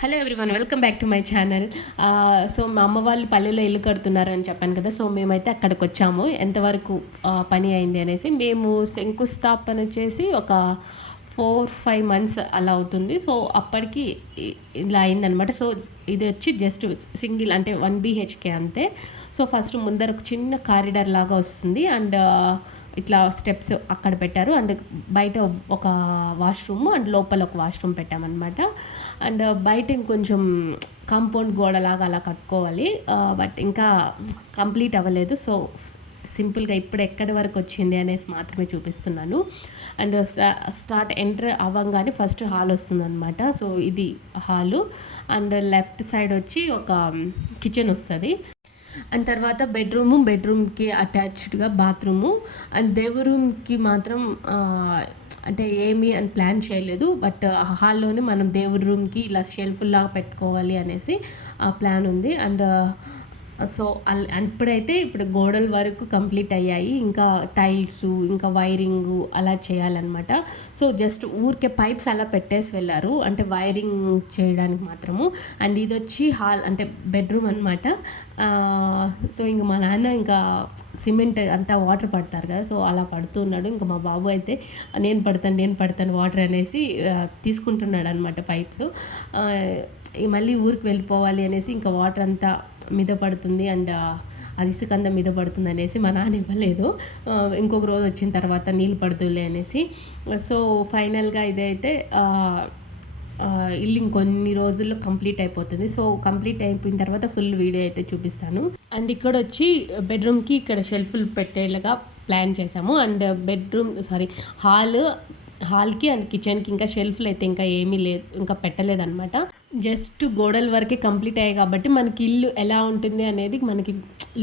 Hello everyone, welcome back to my channel. So మా అమ్మ వాళ్ళు పల్లెలో ఇల్లు కడుతున్నారు అని చెప్పాను కదా. సో మేమైతే అక్కడికి వచ్చాము, ఎంతవరకు పని అయింది అనేసి. మేము శంకుస్థాపన చేసి ఒక 4-5 మంత్స్ అలా అవుతుంది. సో అప్పటికి ఇలా అయిందనమాట. సో ఇది వచ్చి జస్ట్ సింగిల్, అంటే 1 BHK అంతే. సో ఫస్ట్ ముందర ఒక చిన్న కారిడార్ లాగా వస్తుంది, అండ్ ఇట్లా స్టెప్స్ అక్కడ పెట్టారు, అండ్ బయట ఒక వాష్రూమ్ అండ్ లోపల ఒక వాష్రూమ్ పెట్టామన్నమాట. అండ్ బయట ఇంకొంచెం కాంపౌండ్ గోడలాగా అలా కట్టుకోవాలి, బట్ ఇంకా కంప్లీట్ అవ్వలేదు. సో సింపుల్గా ఇప్పుడు ఎక్కడి వరకు వచ్చింది అనేసి మాత్రమే చూపిస్తున్నాను. అండ్ స్టార్ట్ ఎంటర్ అవ్వగానే ఫస్ట్ హాల్ వస్తుందన్నమాట. సో ఇది హాలు, అండ్ లెఫ్ట్ సైడ్ వచ్చి ఒక కిచెన్ వస్తుంది, అండ్ తర్వాత బెడ్రూమ్కి అటాచ్డ్గా బాత్రూము, అండ్ దేవుడి రూమ్కి మాత్రం అంటే ఏమీ అని ప్లాన్ చేయలేదు, బట్ హాల్లోనే మనం దేవుడి రూమ్కి ఇలా షెల్ఫ్లాగా పెట్టుకోవాలి అనేసి ప్లాన్ ఉంది. అండ్ సో ఇప్పుడు గోడల వరకు కంప్లీట్ అయ్యాయి, ఇంకా టైల్స్ ఇంకా వైరింగ్ అలా చేయాలన్నమాట. సో జస్ట్ ఊరికే పైప్స్ అలా పెట్టేసి వెళ్ళారు, అంటే వైరింగ్ చేయడానికి మాత్రము. అండ్ ఇది వచ్చి హాల్, అంటే బెడ్రూమ్ అనమాట. సో ఇంక మా నాన్న ఇంకా సిమెంట్ అంతా వాటర్ పడతారు కదా, సో అలా పడుతున్నాడు. ఇంకా మా బాబు అయితే నేను పడతాను వాటర్ అనేసి తీసుకుంటున్నాడు అనమాట పైప్స్. మళ్ళీ ఊరికి వెళ్ళిపోవాలి అనేసి ఇంకా వాటర్ అంతా మీద పడుతుంది, అండ్ అది ఇసుకంతా మీద పడుతుంది అనేసి మా నాన్న ఇవ్వలేదు. ఇంకొక రోజు వచ్చిన తర్వాత నీళ్ళు పడుతులే అనేసి. సో ఫైనల్గా ఇదైతే ఇల్లు ఇంకొన్ని రోజుల్లో కంప్లీట్ అయిపోతుంది. సో కంప్లీట్ అయిపోయిన తర్వాత ఫుల్ వీడియో అయితే చూపిస్తాను. అండ్ ఇక్కడ వచ్చి బెడ్రూమ్కి ఇక్కడ షెల్ఫ్లు పెట్టేలాగా ప్లాన్ చేసాము. అండ్ హాల్కి అండ్ కిచెన్కి ఇంకా షెల్ఫ్లు అయితే ఇంకా ఏమీ లేదు, ఇంకా పెట్టలేదన్నమాట. జస్ట్ గోడల వరకే కంప్లీట్ అయ్యాయి కాబట్టి మనకి ఇల్లు ఎలా ఉంటుంది అనేది మనకి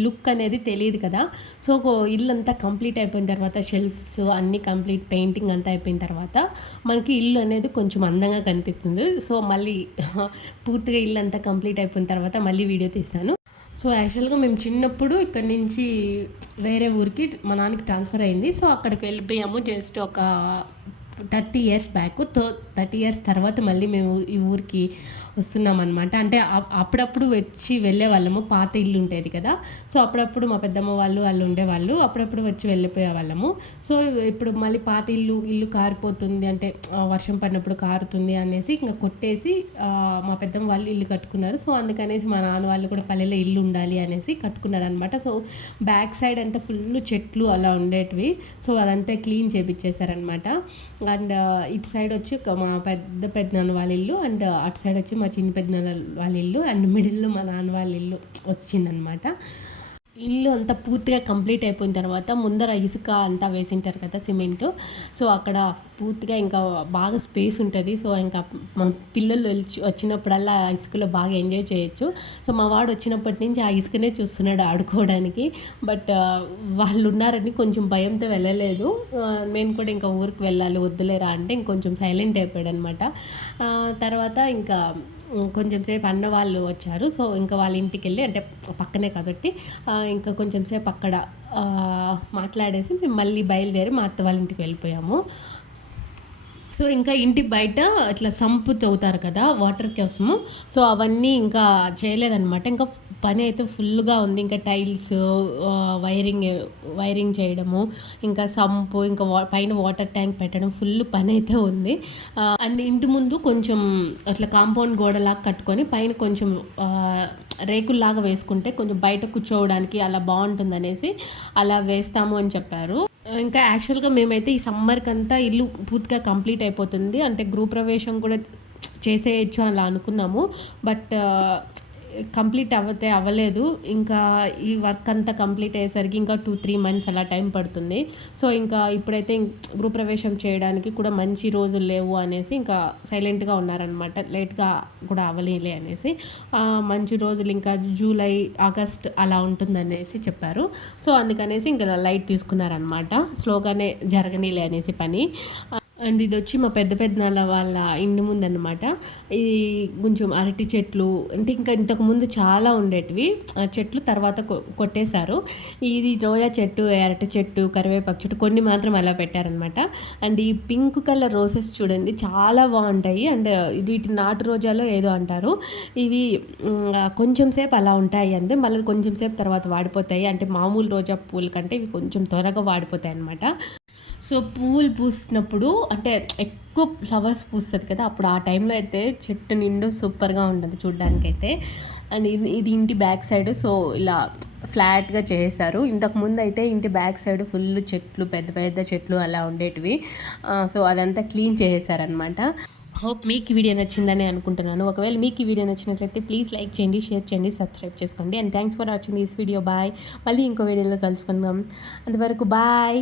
లుక్ అనేది తెలియదు కదా. సో ఇల్లు అంతా కంప్లీట్ అయిపోయిన తర్వాత షెల్ఫ్స్ అన్నీ కంప్లీట్, పెయింటింగ్ అంతా అయిపోయిన తర్వాత మనకి ఇల్లు అనేది కొంచెం అందంగా కనిపిస్తుంది. సో మళ్ళీ పూర్తిగా ఇల్లు అంతా కంప్లీట్ అయిపోయిన తర్వాత మళ్ళీ వీడియో తీస్తాను. సో యాక్చువల్గా మేము చిన్నప్పుడు ఇక్కడ నుంచి వేరే ఊరికి మా నాన్నకి ట్రాన్స్ఫర్ అయింది. సో అక్కడికి వెళ్ళిపోయాము జస్ట్ ఒక 30 years బ్యాక్. 30 years తర్వాత మళ్ళీ మేము ఈ ఊరికి వస్తున్నాం అనమాట. అంటే అప్పుడప్పుడు వచ్చి వెళ్ళే వాళ్ళము, పాత ఇల్లు ఉండేది కదా. సో అప్పుడప్పుడు మా పెద్దమ్మ వాళ్ళు ఉండేవాళ్ళు, అప్పుడప్పుడు వచ్చి వెళ్ళిపోయే వాళ్ళము. సో ఇప్పుడు మళ్ళీ పాత ఇల్లు కారిపోతుంది, అంటే వర్షం పడినప్పుడు కారుతుంది అనేసి ఇంకా కొట్టేసి మా పెద్దమ్మ వాళ్ళు ఇల్లు కట్టుకున్నారు. సో అందుకనేసి మా నాన్న వాళ్ళు కూడా పల్లెలో ఇల్లు ఉండాలి అనేసి కట్టుకున్నారు అనమాట. సో బ్యాక్ సైడ్ అంతా ఫుల్ చెట్లు అలా ఉండేటివి, సో అదంతా క్లీన్ చేపించేశారనమాట. అండ్ ఇటు సైడ్ వచ్చి మా పెద్దనాన్న వాళ్ళ ఇల్లు, అండ్ అటు సైడ్ వచ్చి మా చిన్న పెద్దనాన్న వాళ్ళ ఇల్లు, అండ్ మిడిల్లో మా నాన్న వాళ్ళ ఇల్లు వచ్చిందనమాట. ఇల్లు అంతా పూర్తిగా కంప్లీట్ అయిపోయిన తర్వాత ముందర ఇసుక అంతా వేసింటారు కదా, సిమెంటు. సో అక్కడ పూర్తిగా ఇంకా బాగా స్పేస్ ఉంటుంది. సో ఇంకా మా పిల్లలు వచ్చినప్పుడల్లా ఆ ఇసుకలో బాగా ఎంజాయ్ చేయొచ్చు. సో మా వాడు వచ్చినప్పటి నుంచి ఆ ఇసుకనే చూస్తున్నాడు ఆడుకోవడానికి, బట్ వాళ్ళు ఉన్నారని కొంచెం భయంతో వెళ్ళలేదు. నేను కూడా ఇంకా ఊరికి వెళ్ళాలి వద్దులేరా అంటే ఇంకొంచెం సైలెంట్ అయిపోయాడు అనమాట. తర్వాత ఇంకా కొంచెం సేపు అన్న వాళ్ళు వచ్చారు. సో ఇంకా వాళ్ళ ఇంటికి వెళ్ళి, అంటే పక్కనే కాబట్టి ఇంకా కొంచెం సేపు అక్కడ మాట్లాడేసి మేము మళ్ళీ బయలుదేరి మా అత్త వాళ్ళ ఇంటికి వెళ్ళిపోయాము. సో ఇంకా ఇంటి బయట ఇట్లా సంపు తవ్వుతారు కదా వాటర్ కోసము, సో అవన్నీ ఇంకా చేయలేదన్నమాట. ఇంకా పని అయితే ఫుల్గా ఉంది. ఇంకా టైల్స్, వైరింగ్ చేయడము, ఇంకా సంపు, ఇంకా పైన వాటర్ ట్యాంక్ పెట్టడం, ఫుల్ పని అయితే ఉంది. అండ్ ఇంటి ముందు కొంచెం అట్లా కాంపౌండ్ గోడలాగా కట్టుకొని పైన కొంచెం రేకుల్లాగా వేసుకుంటే కొంచెం బయట కూర్చోవడానికి అలా బాగుంటుంది అనేసి అలా వేస్తాము అని చెప్పారు. ఇంకా యాక్చువల్గా మేమైతే ఈ సమ్మర్కి అంతా ఇల్లు పూర్తిగా కంప్లీట్ అయిపోతుంది, అంటే గృహప్రవేశం కూడా చేసేయచ్చు అలా అనుకున్నాము, బట్ కంప్లీట్ అవ్వలేదు. ఇంకా ఈ వర్క్ అంతా కంప్లీట్ అయ్యేసరికి ఇంకా 2-3 months అలా టైం పడుతుంది. సో ఇంకా ఇప్పుడైతే గృహప్రవేశం చేయడానికి కూడా మంచి రోజులు లేవు అనేసి ఇంకా సైలెంట్గా ఉన్నారనమాట. లేట్గా కూడా అవ్వలేలే అనేసి, మంచి రోజులు ఇంకా జూలై, ఆగస్ట్ అలా ఉంటుందనేసి చెప్పారు. సో అందుకనేసి ఇంకా లైట్ తీసుకున్నారనమాట, స్లోగానే జరగనీలే అనేసి పని. అండ్ ఇదొచ్చి మా పెద్ద పెద్దనాన్న వాళ్ళ ఇంటి ముందనమాట. ఇది కొంచెం అరటి చెట్లు అంటే ఇంకా ఇంతకుముందు చాలా ఉండేటివి. ఆ చెట్లు తర్వాత కొట్టేశారు. ఇది రోజా చెట్టు, అరటి చెట్టు, కరివేపాకు చెట్టు కొన్ని మాత్రం అలా పెట్టారనమాట. అండ్ ఈ పింక్ కలర్ రోసెస్ చూడండి చాలా బావుంటాయి. అండ్ వీటిని నాటు రోజాలో ఏదో అంటారు. ఇవి కొంచెం సేపు అలా ఉంటాయి అంతే. మళ్ళీ కొంచెం సేపు తర్వాత వాడిపోతాయి. అంటే మామూలు రోజా పూల కంటే ఇవి కొంచెం త్వరగా వాడిపోతాయన్నమాట. సో పువ్వులు పూసినప్పుడు అంటే ఎక్కువ ఫ్లవర్స్ పూస్తుంది కదా, అప్పుడు ఆ టైంలో అయితే చెట్టు నిండు సూపర్గా ఉంటుంది చూడ్డానికైతే. అండ్ ఇది ఇంటి బ్యాక్ సైడ్ సో ఇలా ఫ్లాట్గా చేశారు. ఇంతకుముందు అయితే ఇంటి బ్యాక్ సైడ్ ఫుల్ చెట్లు, పెద్ద పెద్ద చెట్లు అలా ఉండేటివి. సో అదంతా క్లీన్ చేసేసారనమాట. హోప్ మీకు ఈ వీడియో నచ్చిందని అనుకుంటున్నాను. ఒకవేళ మీకు ఈ వీడియో నచ్చినట్లయితే ప్లీజ్ లైక్ చేయండి, షేర్ చేయండి, సబ్స్క్రైబ్ చేసుకోండి. And thanks for watching this video. Bye. మళ్ళీ ఇంకో వీడియోలో కలుసుకుందాం. అంతవరకు బాయ్.